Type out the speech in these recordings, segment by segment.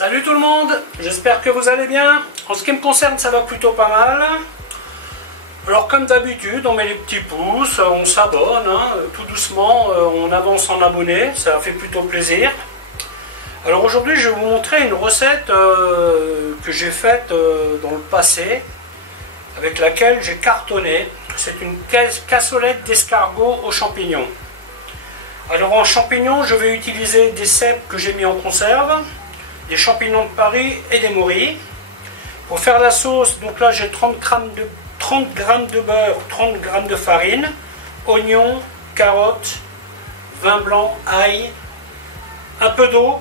Salut tout le monde, j'espère que vous allez bien. En ce qui me concerne, ça va plutôt pas mal. Alors comme d'habitude, on met les petits pouces, on s'abonne, hein, tout doucement, on avance en abonnés, ça fait plutôt plaisir. Alors aujourd'hui, je vais vous montrer une recette que j'ai faite dans le passé, avec laquelle j'ai cartonné. C'est une cassolette d'escargot aux champignons. Alors en champignons, je vais utiliser des cèpes que j'ai mis en conserve, des champignons de Paris et des morilles. Pour faire la sauce, donc là j'ai 30 g de beurre, 30 g de farine, oignons, carottes, vin blanc, ail, un peu d'eau,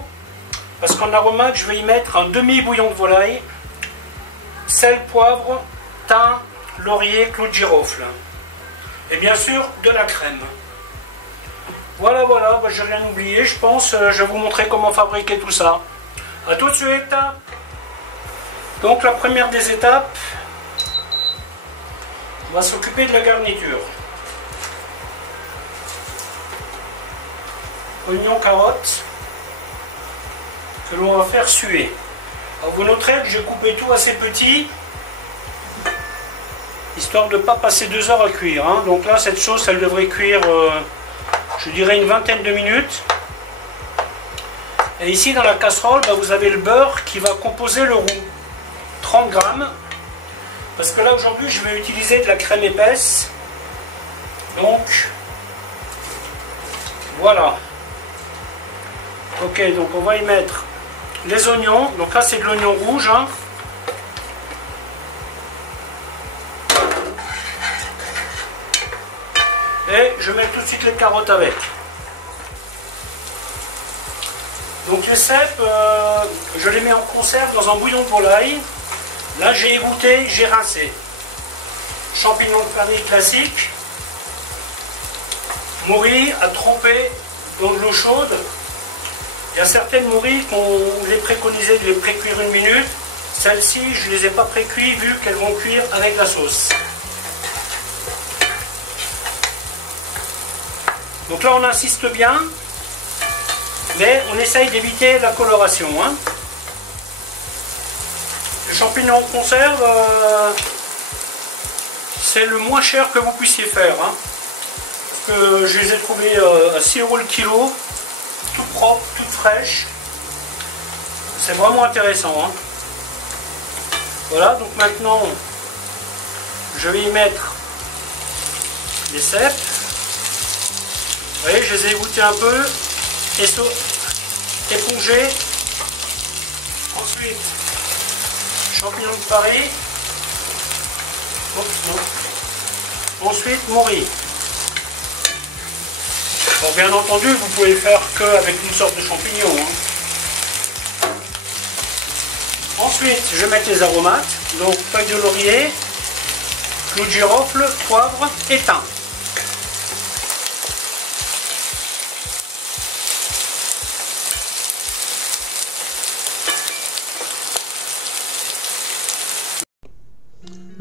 parce qu'en aromate je vais y mettre un demi-bouillon de volaille, sel, poivre, thym, laurier, clou de girofle, et bien sûr de la crème. Voilà, bah, j'ai rien oublié, je pense. Je vais vous montrer comment fabriquer tout ça. A tout de suite. Donc la première des étapes, on va s'occuper de la garniture. Oignons, carottes, que l'on va faire suer. Alors vous noterez que j'ai coupé tout assez petit, histoire de ne pas passer 2 heures à cuire. Hein. Donc là, cette sauce, elle devrait cuire, je dirais, une vingtaine de minutes. Et ici, dans la casserole, bah, vous avez le beurre qui va composer le roux. 30 g. Parce que là, aujourd'hui, je vais utiliser de la crème épaisse. Donc, voilà. Ok, donc on va y mettre les oignons. Donc là, c'est de l'oignon rouge. Hein. Et je mets tout de suite les carottes avec. Donc les cèpes, je les mets en conserve dans un bouillon de volaille. Là j'ai égoutté, j'ai rincé. Champignons de Paris classiques. Morilles à tremper dans de l'eau chaude. Il y a certaines morilles qu'on les préconisait de les pré-cuire 1 minute. Celles-ci, je ne les ai pas pré-cuites vu qu'elles vont cuire avec la sauce. Donc là on insiste bien, mais on essaye d'éviter la coloration. Hein. Les champignons en conserve, c'est le moins cher que vous puissiez faire. Hein. Parce que je les ai trouvés à 6 € le kilo, tout propre, tout fraîche. C'est vraiment intéressant. Hein. Voilà, donc maintenant je vais y mettre les cèpes. Vous voyez, je les ai égouttés un peu, épongés. Ensuite, champignons de Paris. Oups, non. Ensuite, morilles. Bon, bien entendu, vous pouvez le faire qu'avec une sorte de champignon. Hein. Ensuite, je vais mettre les aromates. Donc, feuille de laurier, clou de girofle, poivre et thym.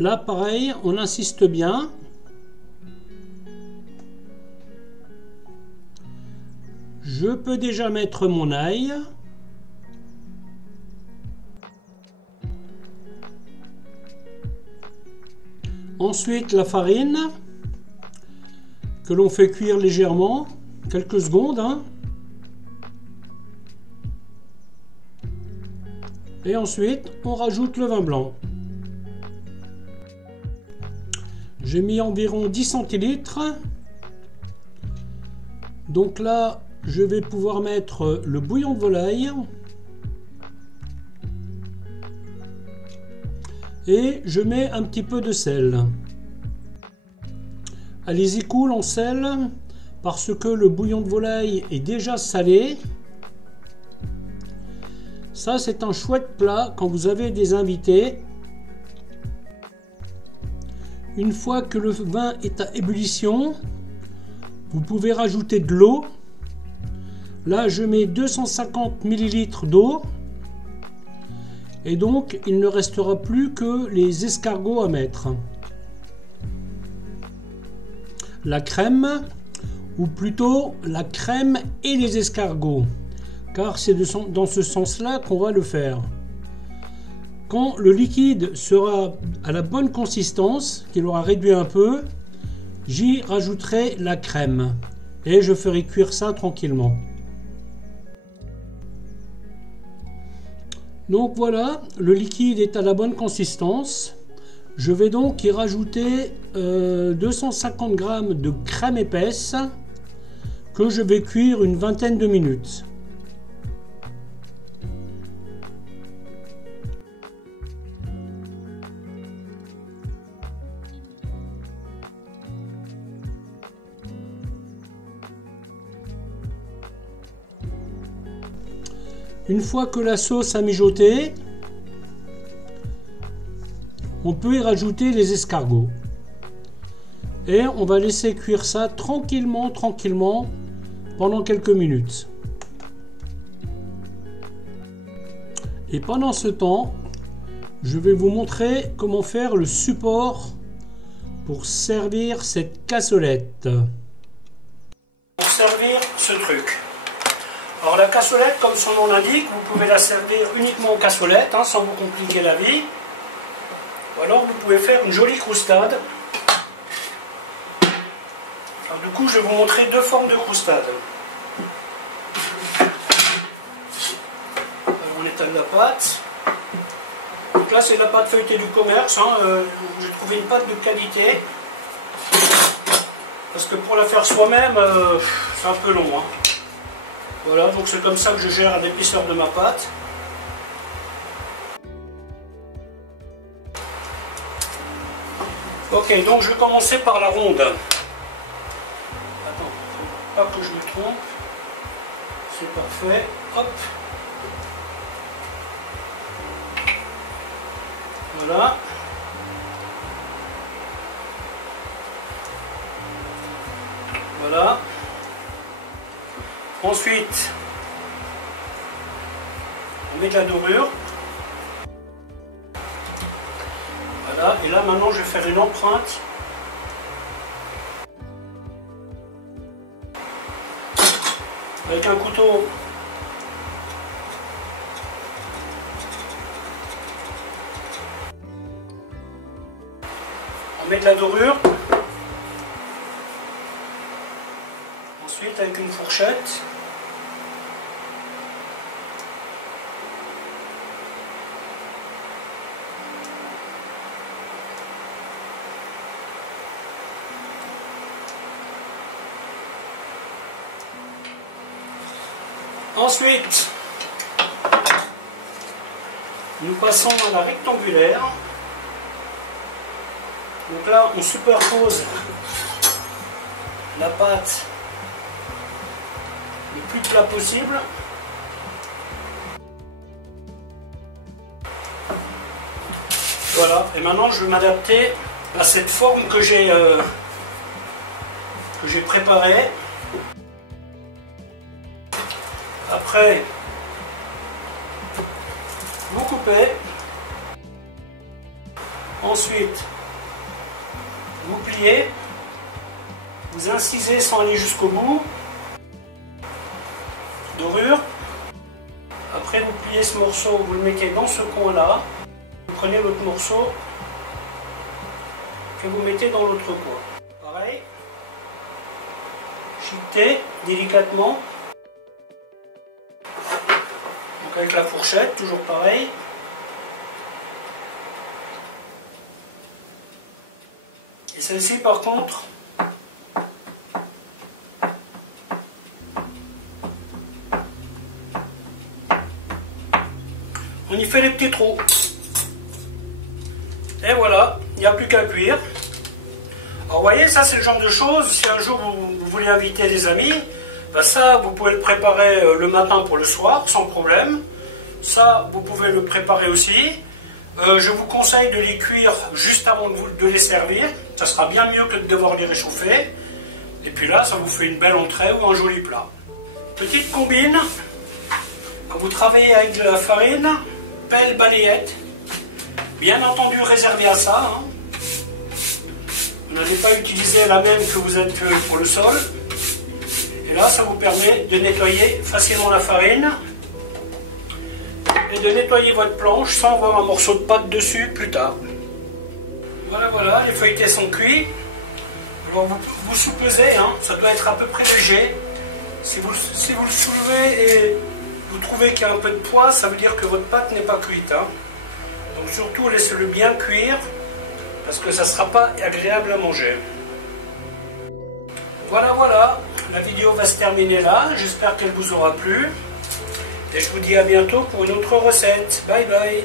Là, pareil, on insiste bien. Je peux déjà mettre mon ail. Ensuite, la farine, que l'on fait cuire légèrement, quelques secondes. Hein. Et ensuite, on rajoute le vin blanc. J'ai mis environ 10 centilitres. Donc là, je vais pouvoir mettre le bouillon de volaille. Et je mets un petit peu de sel. Allez-y cool en sel, parce que le bouillon de volaille est déjà salé. Ça, c'est un chouette plat quand vous avez des invités. Une fois que le vin est à ébullition, vous pouvez rajouter de l'eau. Là, je mets 250 ml d'eau. Et donc, il ne restera plus que les escargots à mettre. La crème, ou plutôt la crème et les escargots. car c'est dans ce sens-là qu'on va le faire. Quand le liquide sera à la bonne consistance, qu'il aura réduit un peu, j'y rajouterai la crème et je ferai cuire ça tranquillement. Donc voilà, le liquide est à la bonne consistance. Je vais donc y rajouter 250 g de crème épaisse que je vais cuire une vingtaine de minutes. Une fois que la sauce a mijoté, on peut y rajouter les escargots. Et on va laisser cuire ça tranquillement pendant quelques minutes. Et pendant ce temps, je vais vous montrer comment faire le support pour servir cette cassolette. Pour servir ce truc. Alors la cassolette, comme son nom l'indique, vous pouvez la servir uniquement en cassolette, sans vous compliquer la vie. Ou alors vous pouvez faire une jolie croustade. Alors du coup, je vais vous montrer deux formes de croustade. Alors, on étale la pâte. Donc là, c'est la pâte feuilletée du commerce. J'ai trouvé une pâte de qualité. Parce que pour la faire soi-même, c'est un peu long. Voilà, donc c'est comme ça que je gère l'épaisseur de ma pâte. Ok, donc je vais commencer par la ronde. Attends, faut pas que je me trompe. C'est parfait. Hop. Voilà. Voilà. Ensuite, on met de la dorure. Voilà, et là maintenant je vais faire une empreinte. Avec un couteau. On met de la dorure. Ensuite, avec une fourchette. Ensuite, nous passons à la rectangulaire. Donc là, on superpose la pâte le plus plat possible. Voilà, et maintenant je vais m'adapter à cette forme que j'ai préparée. Après, vous coupez. Ensuite, vous pliez. Vous incisez sans aller jusqu'au bout. Dorure. Après, vous pliez ce morceau, vous le mettez dans ce coin-là. Vous prenez l'autre morceau que vous mettez dans l'autre coin. Pareil. Chiquetez délicatement. Donc avec la fourchette, toujours pareil. Et celle-ci, par contre, on y fait les petits trous. Et voilà, il n'y a plus qu'à cuire. Alors vous voyez, ça c'est le genre de choses, si un jour vous voulez inviter des amis, ben ça vous pouvez le préparer le matin pour le soir, sans problème. Ça, vous pouvez le préparer aussi. Je vous conseille de les cuire juste avant de les servir. Ça sera bien mieux que de devoir les réchauffer. Et puis là, ça vous fait une belle entrée ou un joli plat. Petite combine. Quand vous travaillez avec de la farine, pelle, balayette. Bien entendu réservée à ça. Vous n'allez pas utiliser la même que vous êtes pour le sol. Et là, ça vous permet de nettoyer facilement la farine et de nettoyer votre planche sans avoir un morceau de pâte dessus plus tard. Voilà, les feuilletés sont cuits. Alors vous soupesez, hein, ça doit être à peu près léger. Si vous le soulevez et vous trouvez qu'il y a un peu de poids, ça veut dire que votre pâte n'est pas cuite. Hein. Donc surtout laissez-le bien cuire parce que ça ne sera pas agréable à manger. Voilà, la vidéo va se terminer là. J'espère qu'elle vous aura plu. Et je vous dis à bientôt pour une autre recette. Bye bye.